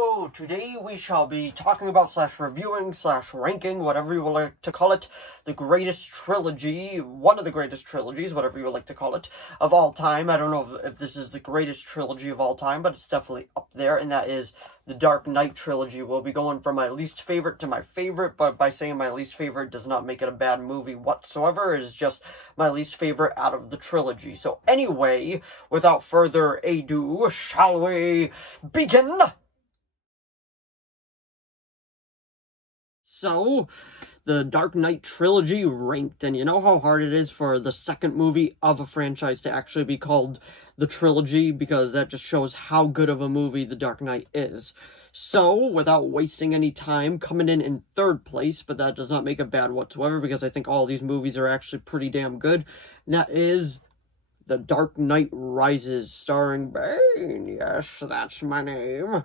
So, today we shall be talking about /reviewing /ranking, whatever you would like to call it, the greatest trilogy, one of the greatest trilogies, whatever you would like to call it, of all time. I don't know if this is the greatest trilogy of all time, but it's definitely up there, and that is the Dark Knight trilogy. We'll be going from my least favorite to my favorite, but by saying my least favorite does not make it a bad movie whatsoever. It is just my least favorite out of the trilogy. So anyway, without further ado, shall we begin? So, the Dark Knight trilogy ranked, and you know how hard it is for the second movie of a franchise to actually be called the trilogy, because that just shows how good of a movie The Dark Knight is. So, without wasting any time, coming in third place, but that does not make it bad whatsoever, because I think all these movies are actually pretty damn good, and that is The Dark Knight Rises, starring Bane. Yes, that's my name.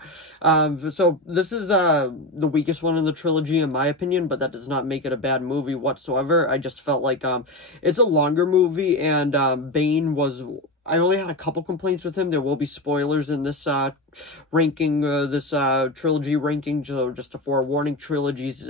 So this is the weakest one in the trilogy, in my opinion, but that does not make it a bad movie whatsoever. I just felt like it's a longer movie, and Bane was... I only had a couple complaints with him. There will be spoilers in this ranking, this trilogy ranking, so just a forewarning, trilogies,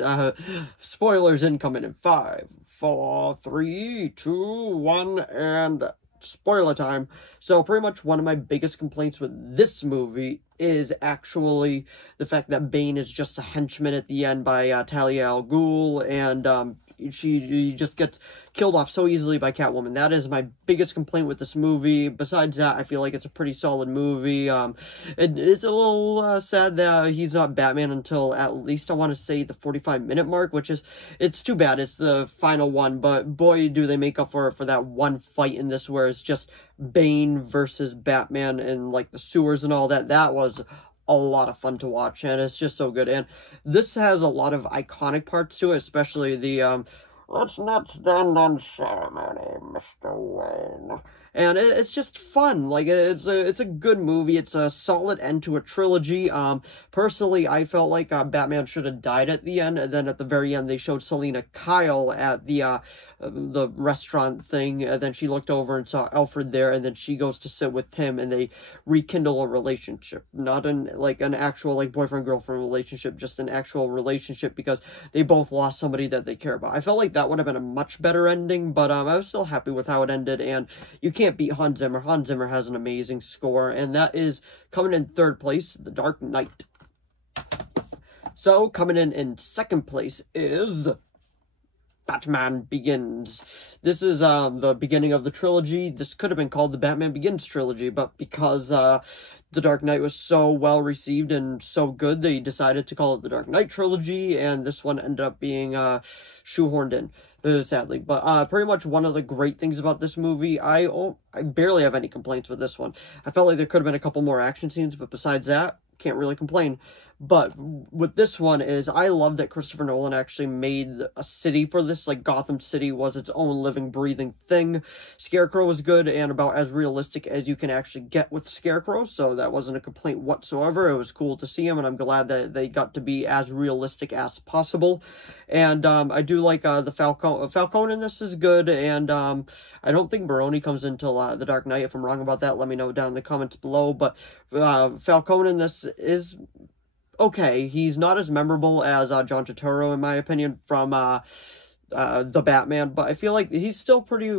spoilers incoming in 5, 4, 3, 2, 1, and... spoiler time. So pretty much one of my biggest complaints with this movie is actually the fact that Bane is just a henchman at the end by Talia al Ghul, and she just gets killed off so easily by Catwoman. That is my biggest complaint with this movie. Besides that, I feel like it's a pretty solid movie. It's a little sad that he's not Batman until at least I want to say the 45-minute mark, which is, it's too bad. It's the final one, but boy, do they make up for that one fight in this where it's just Bane versus Batman and like the sewers and all that. That was a lot of fun to watch, and it's just so good. And this has a lot of iconic parts to it, especially the let's not stand on ceremony, Mr. Wayne. And it's just fun. Like, it's a good movie. It's a solid end to a trilogy. Personally, I felt like Batman should have died at the end, and then at the very end they showed Selina Kyle at the restaurant thing, and then she looked over and saw Alfred there, and then she goes to sit with him, and they rekindle a relationship. Not an actual, like, boyfriend-girlfriend relationship, just an actual relationship, because they both lost somebody that they care about. I felt like that would have been a much better ending, but I was still happy with how it ended, and you can't beat Hans Zimmer. Hans Zimmer has an amazing score, and that is coming in third place, The Dark Knight. So, coming in second place is Batman Begins. This is the beginning of the trilogy. This could have been called the Batman Begins trilogy, but because The Dark Knight was so well received and so good, they decided to call it the Dark Knight trilogy, and this one ended up being shoehorned in. Sadly, but pretty much one of the great things about this movie, I barely have any complaints with this one. I felt like there could have been a couple more action scenes, but besides that, can't really complain. But with this one is, I love that Christopher Nolan actually made a city for this. Like, Gotham City was its own living, breathing thing. Scarecrow was good and about as realistic as you can actually get with Scarecrow, so that wasn't a complaint whatsoever. It was cool to see him, and I'm glad that they got to be as realistic as possible. And I do like the Falcone in this is good, and I don't think Baroni comes until The Dark Knight. If I'm wrong about that, let me know down in the comments below. But Falcone in this is okay. He's not as memorable as John Turturro, in my opinion, from the Batman, but I feel like he's still pretty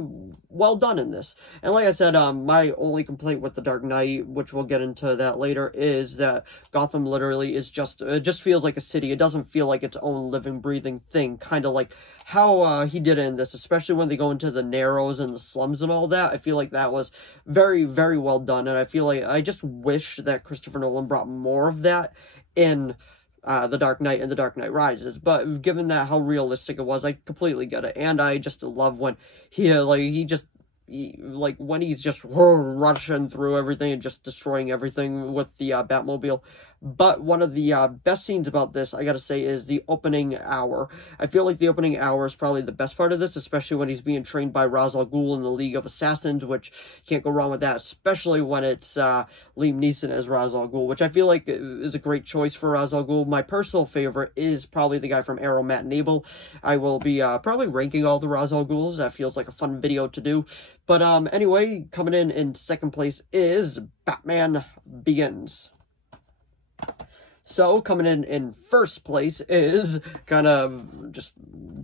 well done in this. And like I said, my only complaint with The Dark Knight, which we'll get into that later, is that Gotham literally is just, it just feels like a city. It doesn't feel like its own living, breathing thing, kind of like how he did it in this, especially when they go into the Narrows and the slums and all that. I feel like that was very, very well done, and I feel like I just wish that Christopher Nolan brought more of that in The Dark Knight and The Dark Knight Rises. But given that how realistic it was, I completely get it. And I just love when when he's just rushing through everything and just destroying everything with the Batmobile. But one of the best scenes about this, I gotta say, is the opening hour. I feel like the opening hour is probably the best part of this, especially when he's being trained by Ra's al Ghul in the League of Assassins, which can't go wrong with that, especially when it's Liam Neeson as Ra's al Ghul, which I feel like is a great choice for Ra's al Ghul. My personal favorite is probably the guy from Arrow, Matt Nable. I will be probably ranking all the Ra's al Ghuls. That feels like a fun video to do. But anyway, coming in second place is Batman Begins. So, coming in first place is kind of just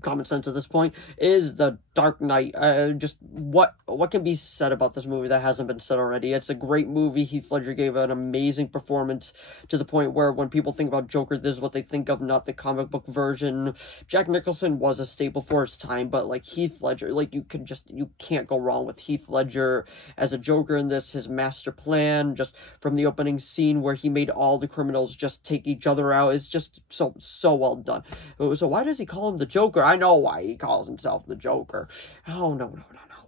common sense at this point, is The Dark Knight. Just what can be said about this movie that hasn't been said already? It's a great movie. Heath Ledger gave an amazing performance to the point where when people think about Joker, this is what they think of, not the comic book version. Jack Nicholson was a staple for his time, but like Heath Ledger, like you can't go wrong with Heath Ledger as a Joker in this. His master plan, just from the opening scene where he made all the criminals just take each other out, is just so well done. So why does he call him the Joker? I know why he calls himself the Joker. Oh, no.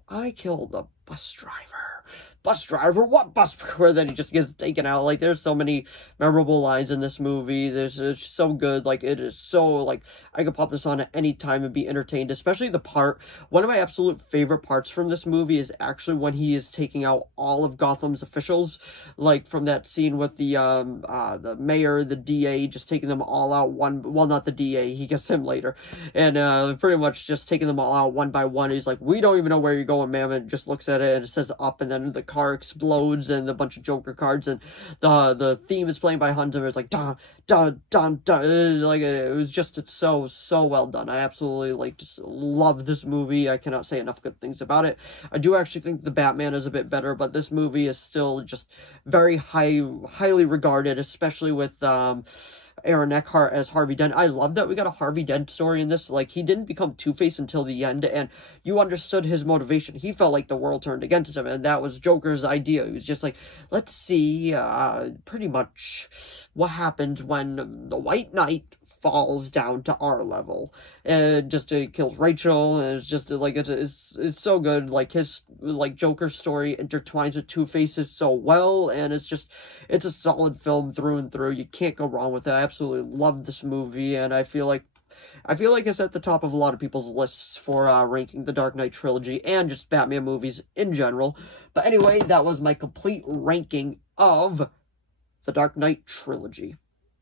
I killed the bus driver. Bus driver? What bus driver? Then he just gets taken out. Like, there's so many memorable lines in this movie. It's so good. Like, it is so, like, I could pop this on at any time and be entertained, especially the part. One of my absolute favorite parts from this movie is actually when he is taking out all of Gotham's officials, like, from that scene with the mayor, the DA, just taking them all out well, not the DA, he gets him later, and pretty much just taking them all out one by one. He's like, we don't even know where you're going, ma'am, and just looks at it, and it says up, and then the car explodes, and a bunch of Joker cards, and the theme is playing by Hans Zimmer. It's like dun dun dun dun. Like, it was just, it's so well done. I absolutely like just love this movie. I cannot say enough good things about it. I do actually think the Batman is a bit better, but this movie is still just very highly regarded, especially with Aaron Eckhart as Harvey Dent. I love that we got a Harvey Dent story in this. Like, he didn't become Two-Face until the end, and you understood his motivation. He felt like the world turned against him, and that was Joker's idea. He was just like, let's see, pretty much what happens when the White Knight falls down to our level, and just kills Rachel, and it's just like it's so good. Like, his Joker story intertwines with Two-Face's so well, and it's a solid film through and through. You can't go wrong with it. I absolutely love this movie, and I feel like it's at the top of a lot of people's lists for ranking the Dark Knight trilogy and just Batman movies in general. But anyway, that was my complete ranking of the Dark Knight trilogy.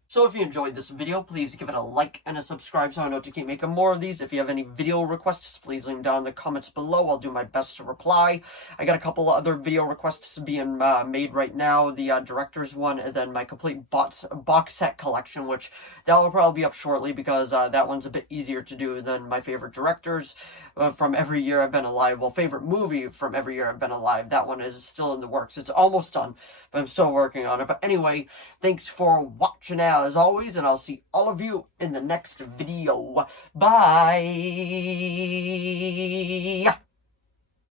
So if you enjoyed this video, please give it a like and a subscribe so I know to keep making more of these. If you have any video requests, please leave them down in the comments below. I'll do my best to reply. I got a couple of other video requests being made right now. The director's one, and then my complete box set collection, which that will probably be up shortly because that one's a bit easier to do than my favorite directors from every year I've been alive. Well, favorite movie from every year I've been alive. That one is still in the works. It's almost done, but I'm still working on it. But anyway, thanks for watching as always, and I'll see all of you in the next video. Bye!